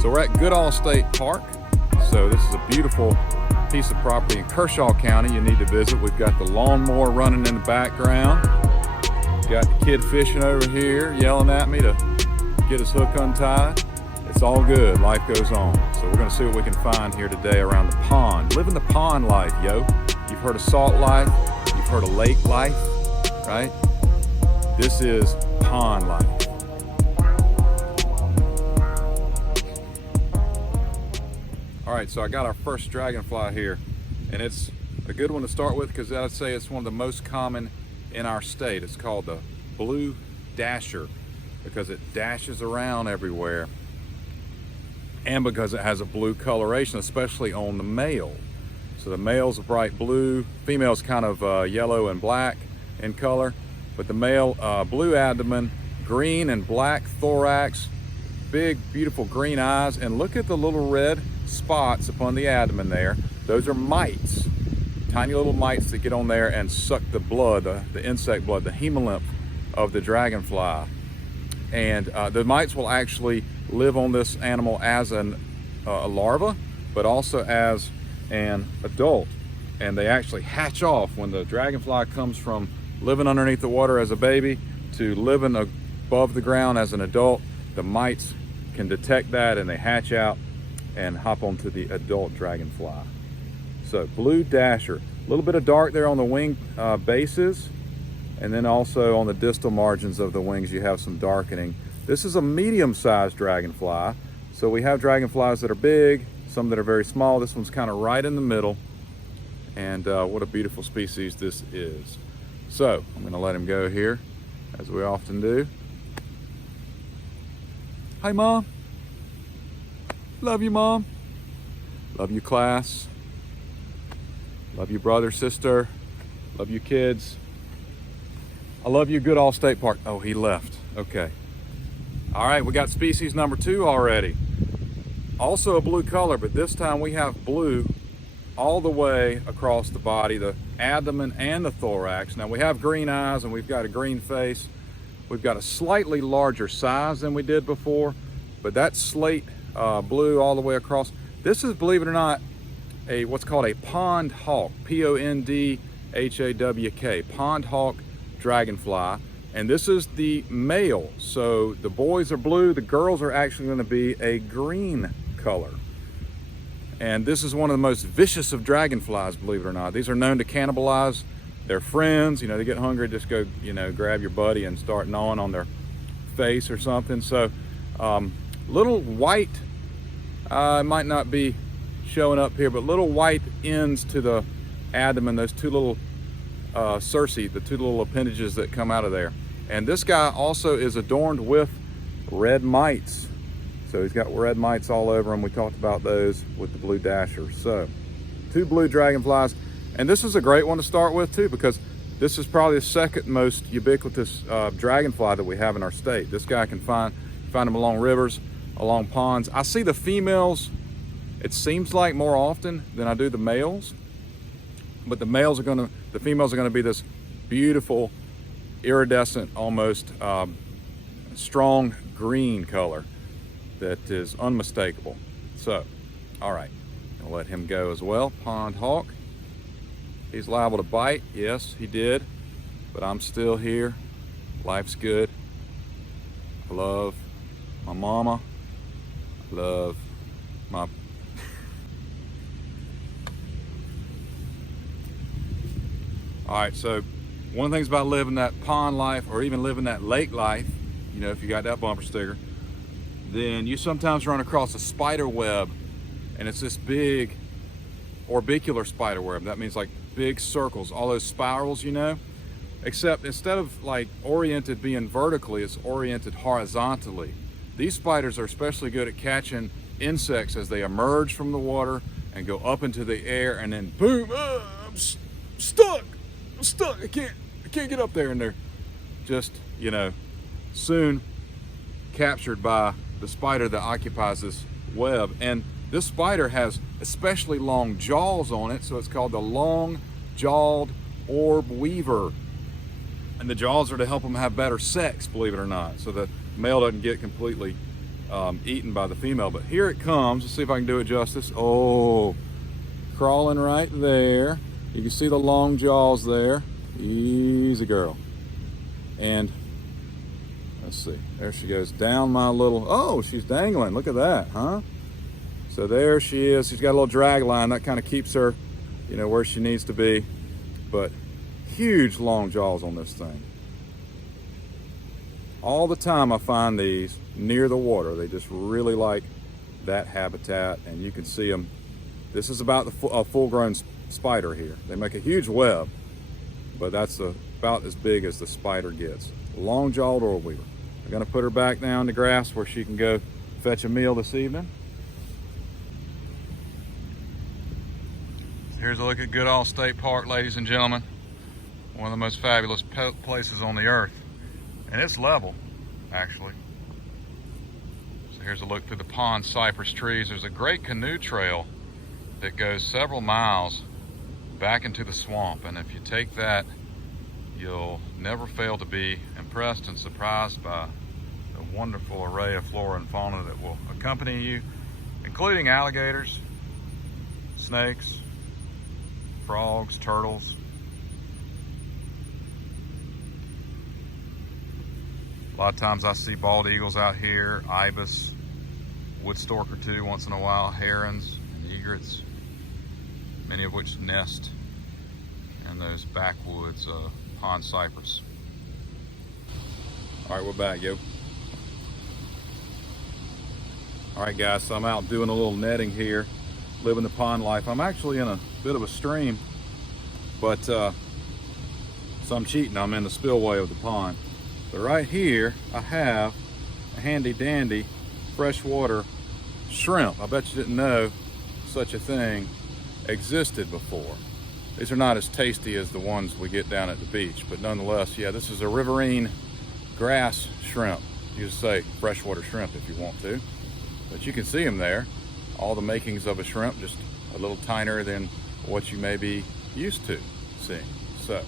So we're at Goodale State Park. So this is a beautiful piece of property in Kershaw County you need to visit. We've got the lawnmower running in the background. Got the kid fishing over here yelling at me to get his hook untied. It's all good, life goes on. So we're gonna see what we can find here today around the pond. Living the pond life, yo. You've heard of salt life, you've heard of lake life, right? This is pond life. All right, so I got our first dragonfly here, and it's a good one to start with because I'd say it's one of the most common in our state. It's called the blue dasher because it dashes around everywhere and because it has a blue coloration, especially on the male. So the male's a bright blue, female's kind of yellow and black in color, but the male blue abdomen, green and black thorax, big beautiful green eyes, and look at the little red spots upon the abdomen there. Those are mites, tiny little mites that get on there and suck the blood, the insect blood, the hemolymph of the dragonfly. And the mites will actually live on this animal as a larva, but also as an adult. And they actually hatch off when the dragonfly comes from living underneath the water as a baby to living above the ground as an adult. The mites can detect that and they hatch out and hop onto the adult dragonfly. So blue dasher, a little bit of dark there on the wing bases, and then also on the distal margins of the wings you have some darkening. This is a medium-sized dragonfly. So we have dragonflies that are big, some that are very small. This one's kind of right in the middle, and what a beautiful species this is. So I'm gonna let him go here, as we often do. Hi, Mom. Love you, Mom. Love you, class. Love you, brother, sister. Love you, kids. I love you, Goodale State Park. Oh, he left. Okay. All right, we got species number 2 already. Also a blue color, but this time we have blue all the way across the body, the abdomen and the thorax. Now we have green eyes and we've got a green face. We've got a slightly larger size than we did before, but that slate blue all the way across. This is, believe it or not, what's called a pond hawk, P-O-N-D-H-A-W-K, pond hawk dragonfly. And this is the male. So the boys are blue, the girls are actually going to be a green color. And this is one of the most vicious of dragonflies, believe it or not. These are known to cannibalize their friends. You know, they get hungry, just go, you know, grab your buddy and start gnawing on their face or something. So little white, might not be showing up here, but little white ends to the abdomen, those two little cerci, the two little appendages that come out of there. And this guy also is adorned with red mites. So he's got red mites all over him. We talked about those with the blue dasher. So 2 blue dragonflies. And this is a great one to start with too, because this is probably the second most ubiquitous dragonfly that we have in our state. This guy can find them along rivers, along ponds. I see the females, it seems like, more often than I do the males. But the females are gonna be this beautiful, iridescent, almost strong green color that is unmistakable. So, all right, I'll let him go as well. Pond hawk. He's liable to bite. Yes, he did, but I'm still here. Life's good. I love my mama. I love my All right, so one of the things about living that pond life or even living that lake life, you know, if you got that bumper sticker, then you sometimes run across a spider web, and it's this big orbicular spider web. That means like big circles, all those spirals, you know, except instead of like oriented being vertically, it's oriented horizontally. These spiders are especially good at catching insects as they emerge from the water and go up into the air, and then boom, I'm stuck. I'm stuck. I can't get up there, and they're just, you know, soon captured by the spider that occupies this web. And this spider has especially long jaws on it, so it's called the long-jawed orb weaver. And the jaws are to help them have better sex, believe it or not, so the male doesn't get completely eaten by the female. But here it comes. Let's see if I can do it justice. Oh, crawling right there. You can see the long jaws there. Easy girl. And let's see, there she goes down my little, oh, she's dangling. Look at that, huh? So there she is. She's got a little drag line that kind of keeps her, you know, where she needs to be. But huge long jaws on this thing. All the time I find these near the water. They just really like that habitat, and you can see them. This is about a full-grown spider here. They make a huge web, but that's about as big as the spider gets. Long-jawed oil weaver. I'm gonna put her back down in the grass where she can go fetch a meal this evening. Here's a look at Goodale State Park, ladies and gentlemen. One of the most fabulous places on the earth. And it's level, actually. So here's a look through the pond cypress trees. There's a great canoe trail that goes several miles back into the swamp. And if you take that, you'll never fail to be impressed and surprised by the wonderful array of flora and fauna that will accompany you, including alligators, snakes, frogs, turtles. A lot of times I see bald eagles out here, ibis, wood stork or two once in a while, herons and egrets, many of which nest in those backwoods of pond cypress. All right, we're back, yo. All right, guys, so I'm out doing a little netting here, living the pond life. I'm actually in a bit of a stream, but so I'm cheating. I'm in the spillway of the pond. But right here, I have a handy dandy freshwater shrimp. I bet you didn't know such a thing existed before. These are not as tasty as the ones we get down at the beach, but nonetheless, yeah, this is a riverine grass shrimp. You just say freshwater shrimp if you want to, but you can see them there. All the makings of a shrimp, just a little tinier than what you may be used to seeing. So,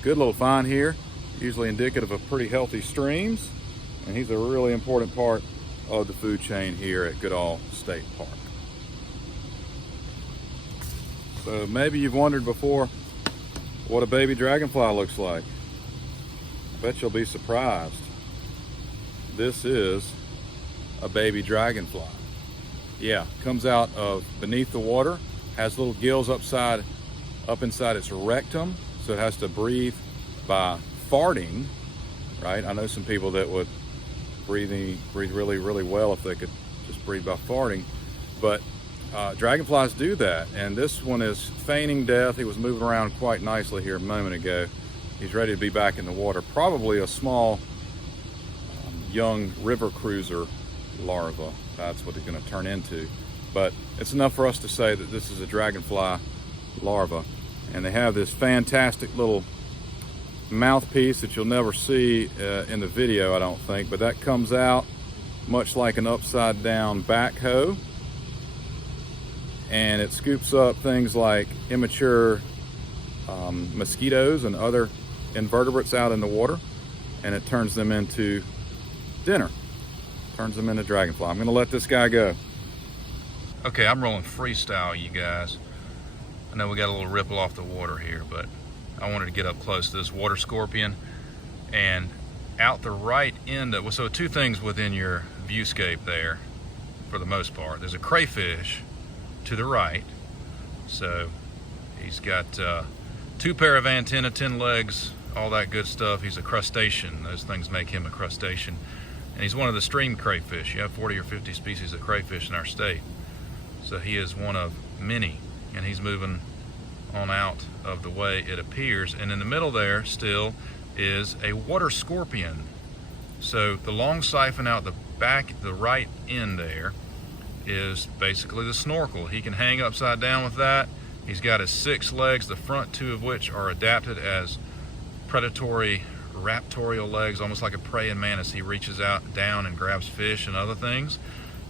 good little find here. Usually indicative of pretty healthy streams, and he's a really important part of the food chain here at Goodale State Park. So maybe you've wondered before what a baby dragonfly looks like. I bet you'll be surprised. This is a baby dragonfly. Yeah, comes out of beneath the water, has little gills up inside its rectum, so it has to breathe by farting, right? I know some people that would breathe really, really well if they could just breathe by farting, but dragonflies do that, and this one is feigning death. He was moving around quite nicely here a moment ago. He's ready to be back in the water. Probably a small young river cruiser larva. That's what he's going to turn into, but it's enough for us to say that this is a dragonfly larva. And they have this fantastic little mouthpiece that you'll never see in the video, I don't think, but that comes out much like an upside down backhoe, and it scoops up things like immature mosquitoes and other invertebrates out in the water, and it turns them into dinner, turns them into dragonfly. I'm gonna let this guy go. Okay, I'm rolling freestyle, you guys. I know we got a little ripple off the water here, but I wanted to get up close to this water scorpion, and out the right end of, so two things within your viewscape there for the most part. There's a crayfish to the right, so he's got two pair of antennae, 10 legs, all that good stuff. He's a crustacean. Those things make him a crustacean, and he's one of the stream crayfish. You have 40 or 50 species of crayfish in our state, so he is one of many, and he's moving on out of the way, it appears. And in the middle there still is a water scorpion. So the long siphon out the back, the right end there, is basically the snorkel. He can hang upside down with that. He's got his 6 legs, the front 2 of which are adapted as predatory raptorial legs, almost like a praying mantis. He reaches out down and grabs fish and other things,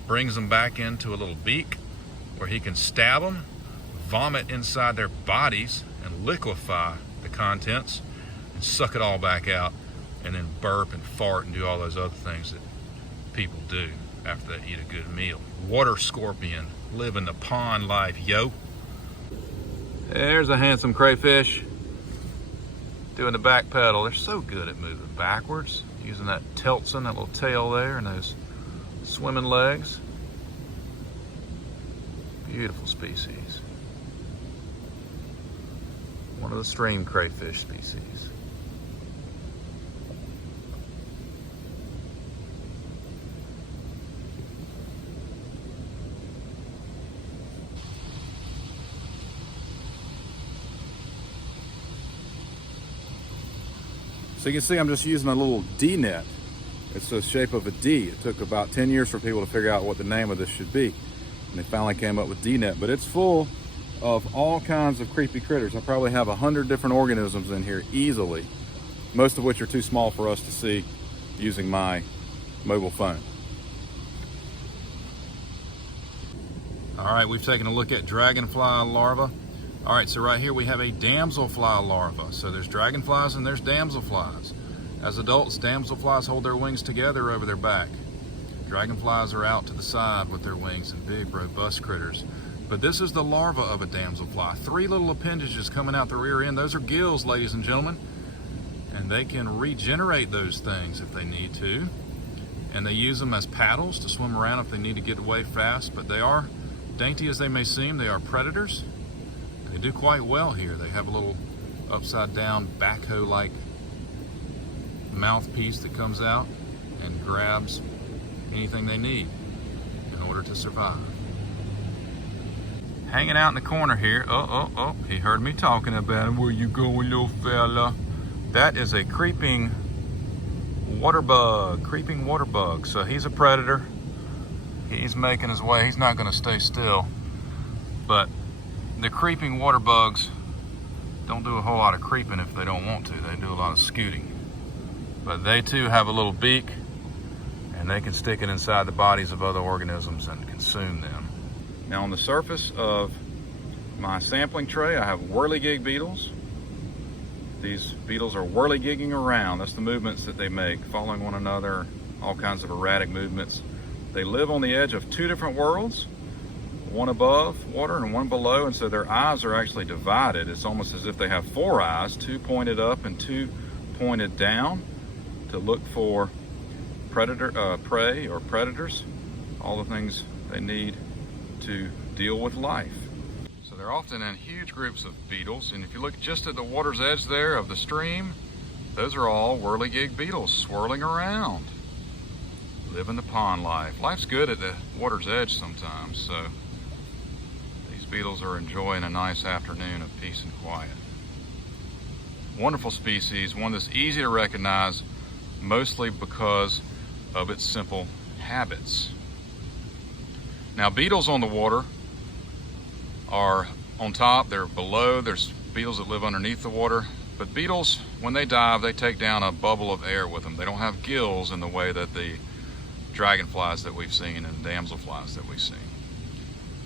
brings them back into a little beak where he can stab them, vomit inside their bodies and liquefy the contents and suck it all back out, and then burp and fart and do all those other things that people do. after they eat a good meal. Water scorpion, living the pond life, yo. There's a handsome crayfish doing the back pedal. They're so good at moving backwards, using that tiltson, that little tail there, and those swimming legs. Beautiful species. One of the stream crayfish species. So you can see I'm just using a little D net. It's the shape of a D. It took about 10 years for people to figure out what the name of this should be. And they finally came up with D net, but it's full of all kinds of creepy critters. I probably have 100 different organisms in here easily, most of which are too small for us to see using my mobile phone. All right, we've taken a look at dragonfly larvae. All right, so right here we have a damselfly larva. So there's dragonflies and there's damselflies. As adults, damselflies hold their wings together over their back. Dragonflies are out to the side with their wings and big, robust critters. But this is the larva of a damselfly. 3 little appendages coming out the rear end. Those are gills, ladies and gentlemen. And they can regenerate those things if they need to. And they use them as paddles to swim around if they need to get away fast. But they are, dainty as they may seem, they are predators. They do quite well here. They have a little upside down backhoe-like mouthpiece that comes out and grabs anything they need in order to survive. Hanging out in the corner here, oh, he heard me talking about him. Where you going, little fella? That is a creeping water bug. So he's a predator. He's making his way. He's not going to stay still. But the creeping water bugs don't do a whole lot of creeping if they don't want to. They do a lot of scooting. But they too have a little beak, and they can stick it inside the bodies of other organisms and consume them. Now on the surface of my sampling tray, I have whirligig beetles. These beetles are whirligigging around. That's the movements that they make, following one another, all kinds of erratic movements. They live on the edge of 2 different worlds, one above water and one below, and so their eyes are actually divided. It's almost as if they have 4 eyes, 2 pointed up and 2 pointed down, to look for prey or predators, all the things they need to deal with life. So they're often in huge groups of beetles, and if you look just at the water's edge there of the stream, those are all whirligig beetles swirling around, living the pond life. Life's good at the water's edge sometimes, so these beetles are enjoying a nice afternoon of peace and quiet. Wonderful species, one that's easy to recognize, mostly because of its simple habits. Now, beetles on the water are on top, they're below. There's beetles that live underneath the water. But beetles, when they dive, they take down a bubble of air with them. They don't have gills in the way that the dragonflies that we've seen and damselflies that we've seen.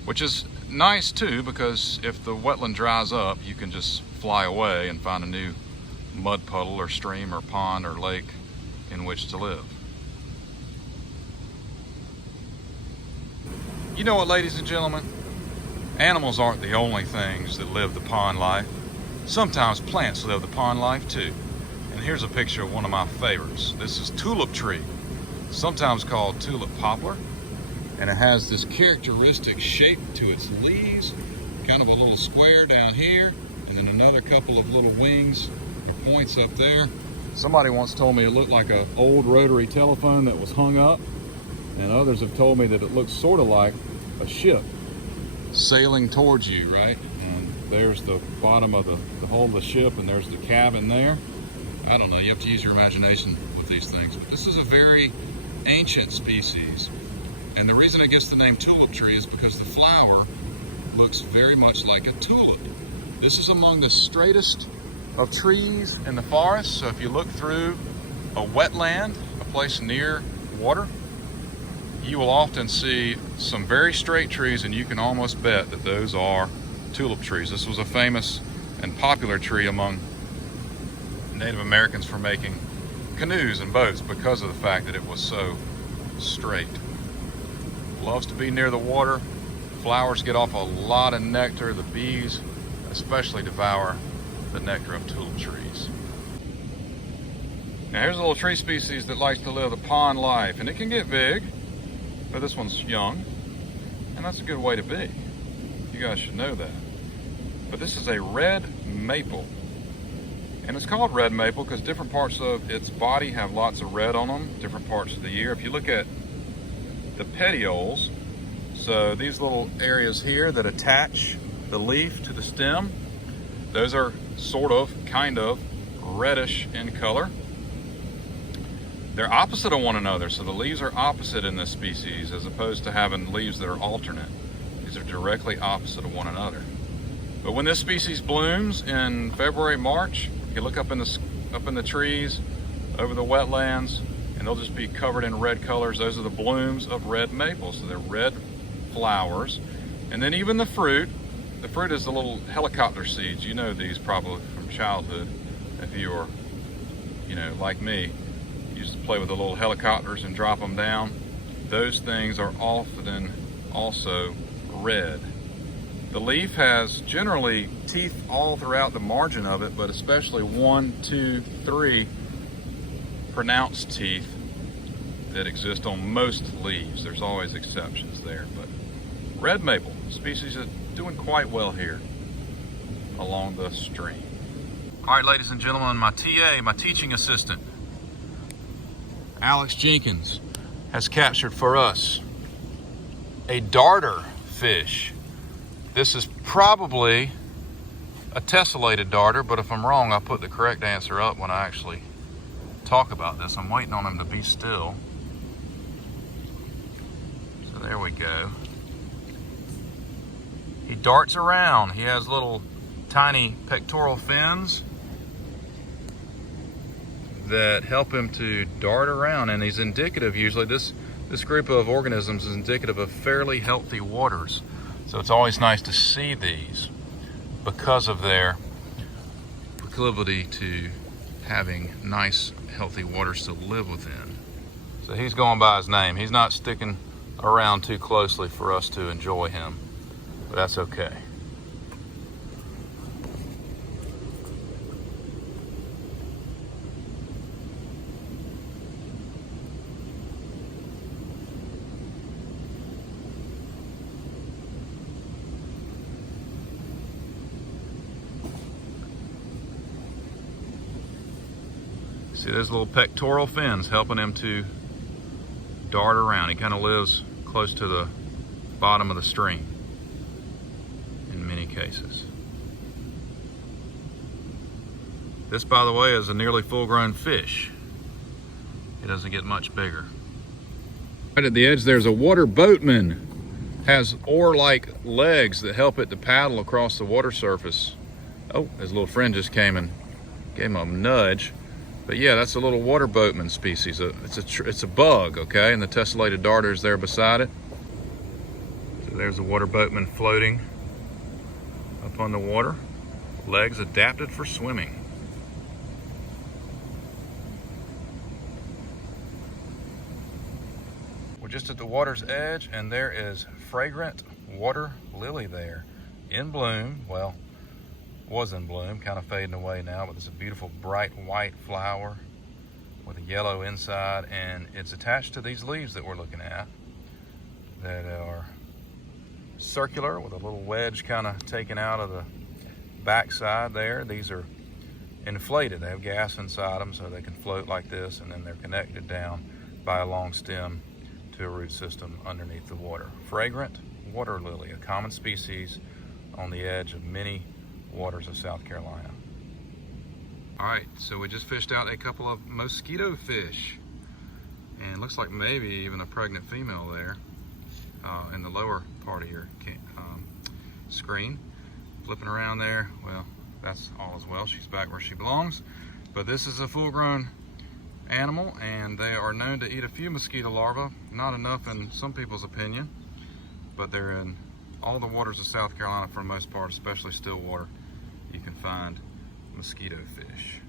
Which is nice too, because if the wetland dries up, you can just fly away and find a new mud puddle or stream or pond or lake in which to live. You know what, ladies and gentlemen? Animals aren't the only things that live the pond life. Sometimes plants live the pond life too. And here's a picture of one of my favorites. This is tulip tree, sometimes called tulip poplar. And it has this characteristic shape to its leaves, kind of a little square down here, and then another couple of little wings or points up there. Somebody once told me it looked like an old rotary telephone that was hung up, and others have told me that it looks sort of like a ship sailing towards you, right? And there's the bottom of the hull of the ship, and there's the cabin there. I don't know, you have to use your imagination with these things. But this is a very ancient species. And the reason it gets the name tulip tree is because the flower looks very much like a tulip. This is among the straightest of trees in the forest. So if you look through a wetland, a place near water, you will often see some very straight trees, and you can almost bet that those are tulip trees. This was a famous and popular tree among Native Americans for making canoes and boats because of the fact that it was so straight. Loves to be near the water. Flowers get off a lot of nectar. The bees especially devour the nectar of tulip trees. Now here's a little tree species that likes to live the pond life, and it can get big, but this one's young, and that's a good way to be. You guys should know that. But this is a red maple, and it's called red maple because different parts of its body have lots of red on them, different parts of the year. If you look at the petioles, so these little areas here that attach the leaf to the stem, those are sort of, kind of reddish in color. They're opposite of one another, so the leaves are opposite in this species as opposed to having leaves that are alternate. These are directly opposite of one another. But when this species blooms in February, March, you look up in the trees, over the wetlands, and they'll just be covered in red colors. Those are the blooms of red maple. So they're red flowers. And then even the fruit is the little helicopter seeds. You know these probably from childhood. If you were, like me, used to play with the little helicopters and drop them down. Those things are often also red. The leaf has generally teeth all throughout the margin of it, but especially 1, 2, 3 pronounced teeth that exist on most leaves. There's always exceptions there, but red maple, species that's doing quite well here along the stream. All right, ladies and gentlemen, my TA, my teaching assistant, Alex Jenkins, has captured for us a darter fish. This is probably a tessellated darter, but if I'm wrong, I'll put the correct answer up when I actually talk about this. I'm waiting on him to be still. So there we go. He darts around. He has little tiny pectoral fins that help him to dart around, and he's indicative, usually this group of organisms is indicative of fairly healthy waters. So it's always nice to see these because of their proclivity to having nice healthy waters to live within. So he's going by his name. He's not sticking around too closely for us to enjoy him, but that's okay. See, those little pectoral fins helping him to dart around. He kind of lives close to the bottom of the stream in many cases. This, by the way, is a nearly full-grown fish. It doesn't get much bigger. Right at the edge, there's a water boatman. Has oar-like legs that help it to paddle across the water surface. Oh, his little friend just came and gave him a nudge. But yeah, that's a little water boatman species. It's a bug, okay? And the tessellated darter is there beside it. So there's a water boatman floating up on the water. Legs adapted for swimming. We're just at the water's edge, and there is fragrant water lily there in bloom. Well, was in bloom, kind of fading away now, but it's a beautiful bright white flower with a yellow inside, and it's attached to these leaves that we're looking at that are circular with a little wedge kind of taken out of the backside there. These are inflated. They have gas inside them so they can float like this, and then they're connected down by a long stem to a root system underneath the water. Fragrant water lily, a common species on the edge of many waters of South Carolina. All right, so we just fished out a couple of mosquito fish, and it looks like maybe even a pregnant female there in the lower part of your screen. Flipping around there, well, that's all as well. She's back where she belongs. But this is a full-grown animal, and they are known to eat a few mosquito larvae, not enough in some people's opinion, but they're in all the waters of South Carolina for the most part, especially still water. You can find mosquito fish.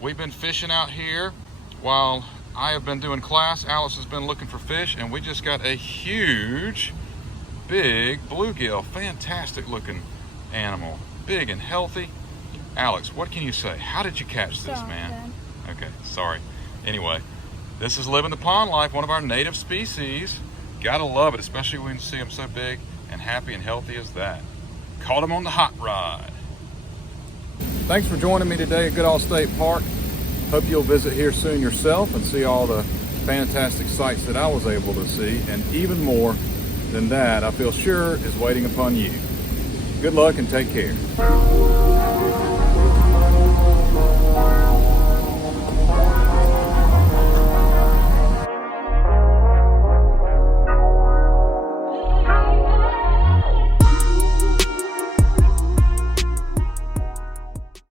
We've been fishing out here while I have been doing class, Alice has been looking for fish, and we just got a huge, big bluegill. Fantastic looking animal. Big and healthy. Alex, what can you say? How did you catch this, man? Okay, sorry. Anyway, this is Living the Pond Life, one of our native species. Gotta love it, especially when you see them so big and happy and healthy as that. Caught them on the hot rod. Thanks for joining me today at Goodale State Park. Hope you'll visit here soon yourself and see all the fantastic sights that I was able to see, and even more than that, I feel sure is waiting upon you. Good luck and take care.